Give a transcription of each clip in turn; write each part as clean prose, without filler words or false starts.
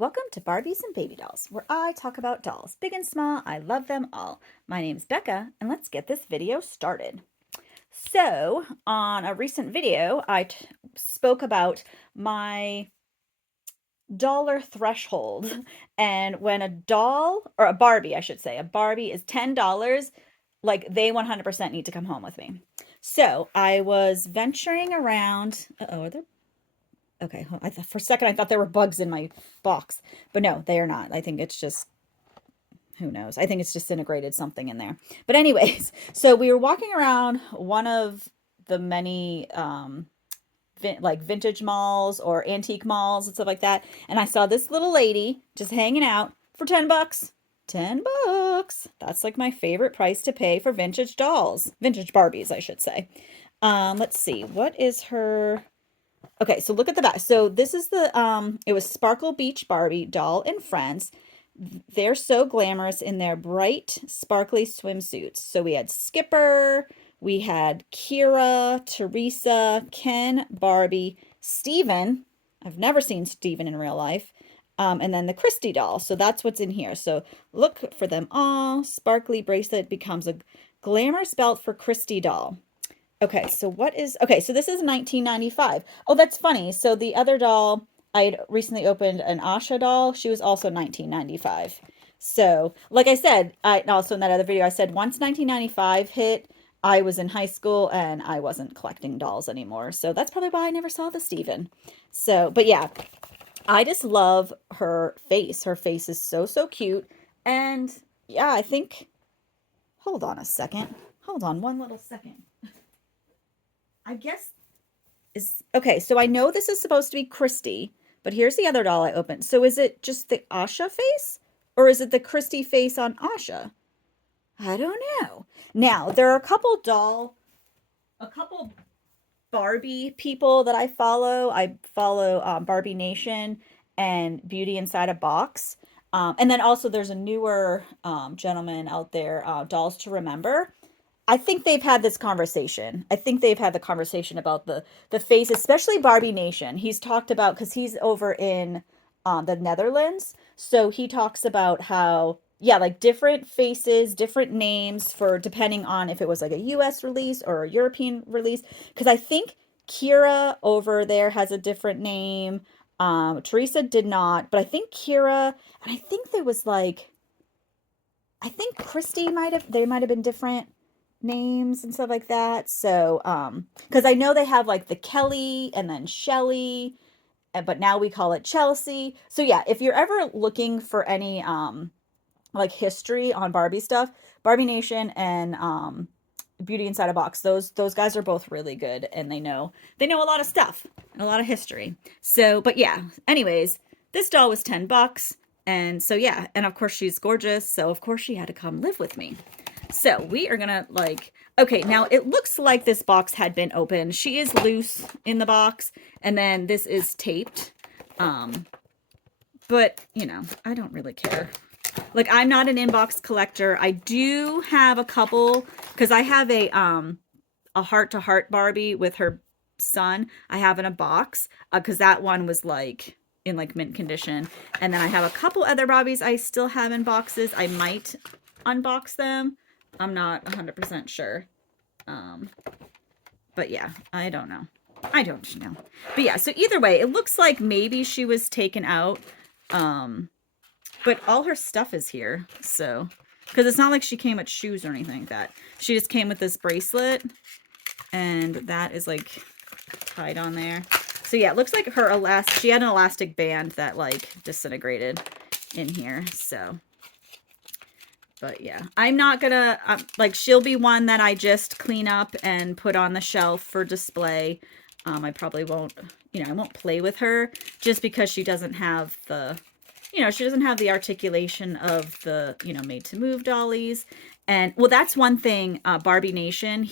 Welcome to Barbies and Baby Dolls, where I talk about dolls, big and small. I love them all. My name's Becca, and let's get this video started. So, on a recent video, I spoke about my dollar threshold, and when a doll, or a Barbie, I should say, a Barbie is $10, like they 100% need to come home with me. So, I was venturing around. Uh-oh, are there Okay, for a second I thought there were bugs in my box, but no, they are not. I think it's just, who knows? I think it's disintegrated something in there. But anyways, so we were walking around one of the many like vintage malls or antique malls and stuff like that, and I saw this little lady just hanging out for 10 bucks. 10 bucks. That's like my favorite price to pay for vintage dolls. Vintage Barbies, I should say. Let's see. What is her Okay, so look at the back. So this is it was Sparkle Beach Barbie doll and friends. They're so glamorous in their bright, sparkly swimsuits. So we had Skipper, we had Kira, Teresa, Ken, Barbie, Steven. I've never seen Steven in real life. And then the Christie doll. So that's what's in here. So look for them all. Sparkly bracelet becomes a glamorous belt for Christie doll. Okay, so this is 1995. Oh, that's funny. So the other doll, I'd recently opened an Asha doll. She was also 1995. So, like I said, I also in that other video, I said once 1995 hit, I was in high school and I wasn't collecting dolls anymore. So that's probably why I never saw the Steven. So, but yeah, I just love her face. Her face is so, so cute. And yeah, I think, hold on a second. Hold on one little second. I guess is okay. So I know this is supposed to be Christie, but here's the other doll I opened. So is it just the Asha face or is it the Christie face on Asha? I don't know. Now, there are a couple Barbie people that I follow. I follow Barbie Nation and Beauty Inside a Box. And then also there's a newer gentleman out there, Dolls to Remember. I think they've had this conversation. I think they've had the conversation about the face, especially Barbie Nation. He's talked about because he's over in the Netherlands, so he talks about how yeah, like different faces, different names for depending on if it was like a U.S. release or a European release. Because I think Kira over there has a different name. Teresa did not, but I think Kira, and I think there was like I think Christie might have been different names and stuff like that. So, because I know they have like the Kelly and then Shelly, but now we call it Chelsea. So yeah, if you're ever looking for any like history on Barbie stuff, Barbie Nation and Beauty Inside a Box, those guys are both really good and they know a lot of stuff and a lot of history. So, but yeah, anyways, this doll was 10 bucks. And so yeah, and of course she's gorgeous, so of course she had to come live with me. So we are gonna okay, now it looks like this box had been opened. She is loose in the box, and then this is taped. But you know, I don't really care. Like, I'm not an inbox collector. I do have a couple, because I have a heart-to-heart Barbie with her son. I have in a box, because that one was like in like mint condition. And then I have a couple other Barbies I still have in boxes. I might unbox them. I'm not 100% sure. But yeah, I don't know. I don't know. But yeah, so either way, it looks like maybe she was taken out. But all her stuff is here. So, because it's not like she came with shoes or anything like that. She just came with this bracelet. And that is like tied on there. So yeah, it looks like she had an elastic band that like disintegrated in here. So. But yeah, I'm not gonna, like, she'll be one that I just clean up and put on the shelf for display. I probably won't, I won't play with her just because she doesn't have she doesn't have the articulation of the, made to move dollies. And, well, that's one thing, Barbie Nation,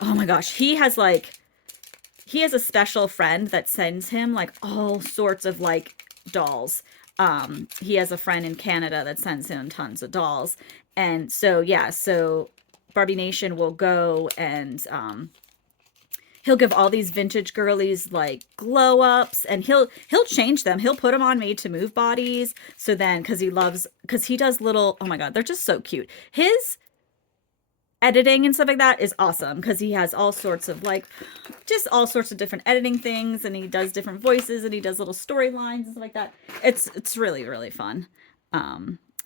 oh my gosh, he has a special friend that sends him, like, all sorts of, like, dolls. He has a friend in Canada that sends him tons of dolls. And so, yeah, so Barbie Nation will go and, he'll give all these vintage girlies like glow ups, and he'll change them. He'll put them on made to move bodies. So then, because he does little, oh my God, they're just so cute. His editing and stuff like that is awesome because he has all sorts of like just all sorts of different editing things, and he does different voices, and he does little storylines and stuff like that. It's really, really fun.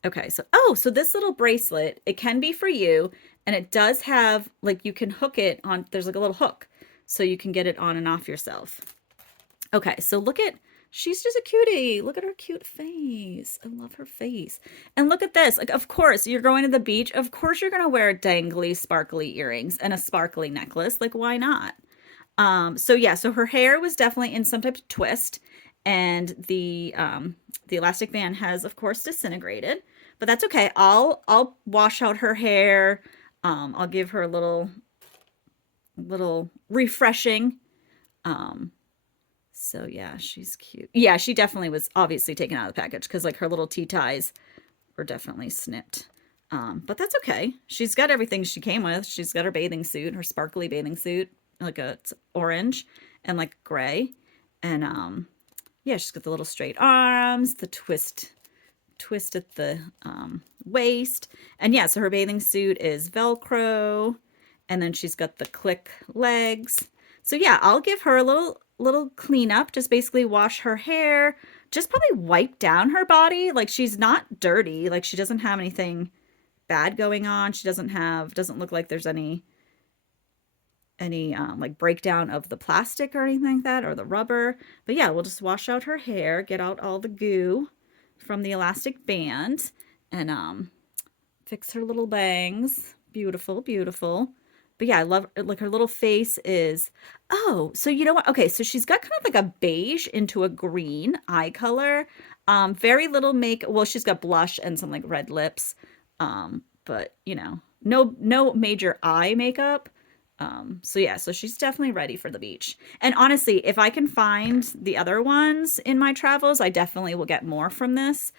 Okay, so this little bracelet, it can be for you, and it does have like you can hook it on, there's like a little hook so you can get it on and off yourself. Okay, so she's just a cutie. Look at her cute face. I love her face. And look at this. Like, of course, you're going to the beach. Of course, you're going to wear dangly, sparkly earrings and a sparkly necklace. Like, why not? So yeah, so her hair was definitely in some type of twist, and the elastic band has, of course, disintegrated. But that's okay. I'll wash out her hair. I'll give her a little refreshing. So yeah, she's cute. Yeah, she definitely was obviously taken out of the package because like her little tea ties were definitely snipped. But that's okay. She's got everything she came with. She's got her bathing suit, her sparkly bathing suit, like it's orange and like gray. And yeah, she's got the little straight arms, the twist at the waist. And yeah, so her bathing suit is Velcro, and then she's got the click legs. So yeah, I'll give her a little cleanup, just basically wash her hair, just probably wipe down her body. Like she's not dirty, like she doesn't have anything bad going on. She doesn't look like there's any like breakdown of the plastic or anything like that, or the rubber. But yeah, we'll just wash out her hair, get out all the goo from the elastic band, and fix her little bangs. Beautiful, beautiful. But yeah, I love, like, her little face is, oh, so you know what? Okay, so she's got kind of like a beige into a green eye color. Very little well, she's got blush and some like red lips. But you know, no major eye makeup. So yeah, so she's definitely ready for the beach. And honestly, if I can find the other ones in my travels, I definitely will get more from this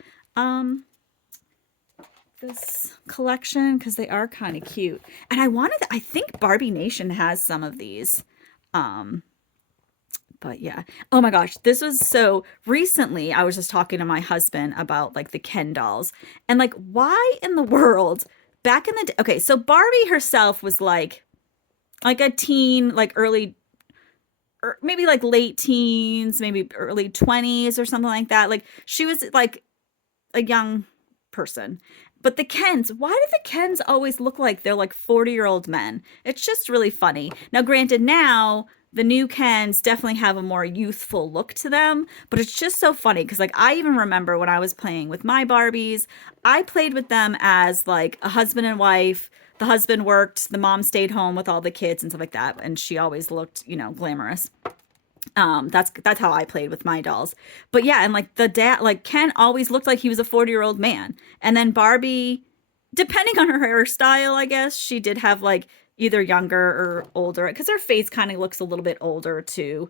collection because they are kind of cute. And I think Barbie Nation has some of these. But yeah. Oh my gosh, this was so recently I was just talking to my husband about like the Ken dolls, and like why in the world back in the day. Okay, so Barbie herself was like a teen, like early, or maybe like late teens, maybe early 20s or something like that. Like she was like a young person. But the Kens, why do the Kens always look like they're like 40-year-old men? It's just really funny. Now, granted, now the new Kens definitely have a more youthful look to them, but it's just so funny because like I even remember when I was playing with my Barbies, I played with them as like a husband and wife. The husband worked, the mom stayed home with all the kids and stuff like that, and she always looked, glamorous. That's how I played with my dolls. But yeah, and like the dad, like Ken always looked like he was a 40-year-old man. And then Barbie, depending on her hairstyle, I guess, she did have like either younger or older, because her face kind of looks a little bit older too,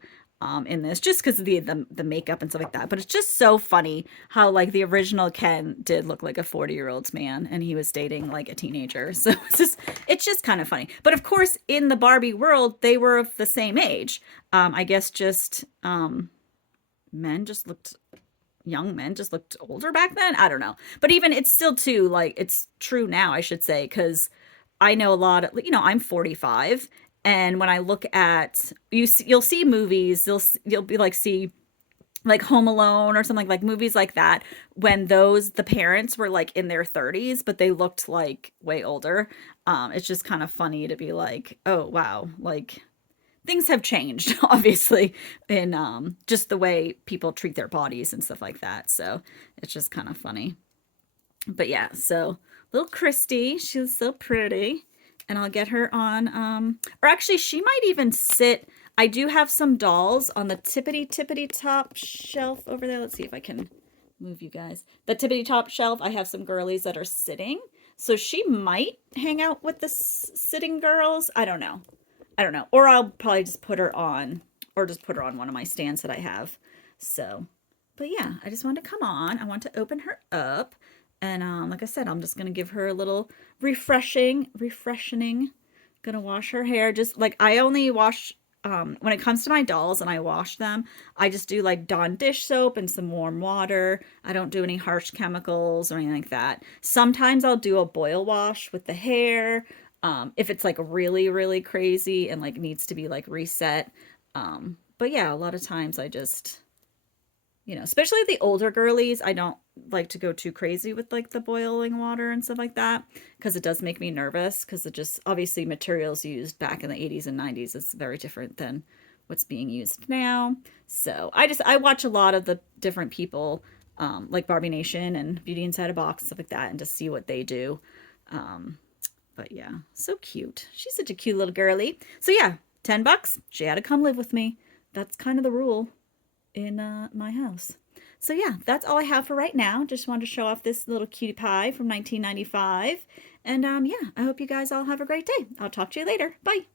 in this, just because of the makeup and stuff like that. But it's just so funny how like the original Ken did look like a 40-year-old man, and he was dating like a teenager. So it's just kind of funny. But of course, in the Barbie world, they were of the same age. I guess just young men just looked older back then. I don't know. But even it's still too, like, it's true now, I should say, because I know a lot of, I'm 45, and when I look at you'll see movies, you'll be like see like Home Alone or something like movies like that, when the parents were like in their 30s, but they looked like way older. It's just kind of funny to be like, oh wow, like things have changed obviously in just the way people treat their bodies and stuff like that. So it's just kind of funny. But yeah, so little Christie, she's so pretty. And I'll get her on, or actually she might even sit, I do have some dolls on the tippity top shelf over there. Let's see if I can move you guys. The tippity top shelf, I have some girlies that are sitting. So she might hang out with the sitting girls. I don't know. Or I'll probably just put her on, one of my stands that I have. So, but yeah, I just wanted to come on. I want to open her up. And like I said, I'm just going to give her a little refreshing. Gonna wash her hair. Just like I only wash when it comes to my dolls and I wash them, I just do like Dawn dish soap and some warm water. I don't do any harsh chemicals or anything like that. Sometimes I'll do a boil wash with the hair, if it's like really, really crazy and like needs to be like reset. But yeah, a lot of times I just, especially the older girlies, I don't like to go too crazy with like the boiling water and stuff like that because it does make me nervous because it just obviously materials used back in the 80s and 90s is very different than what's being used now. So I watch a lot of the different people, like Barbie Nation and Beauty Inside a Box, stuff like that, and just see what they do. Um, but yeah, so cute. She's such a cute little girly. So yeah, $10. She had to come live with me. That's kind of the rule in my house. So yeah, that's all I have for right now. Just wanted to show off this little cutie pie from 1995. And yeah, I hope you guys all have a great day. I'll talk to you later. Bye.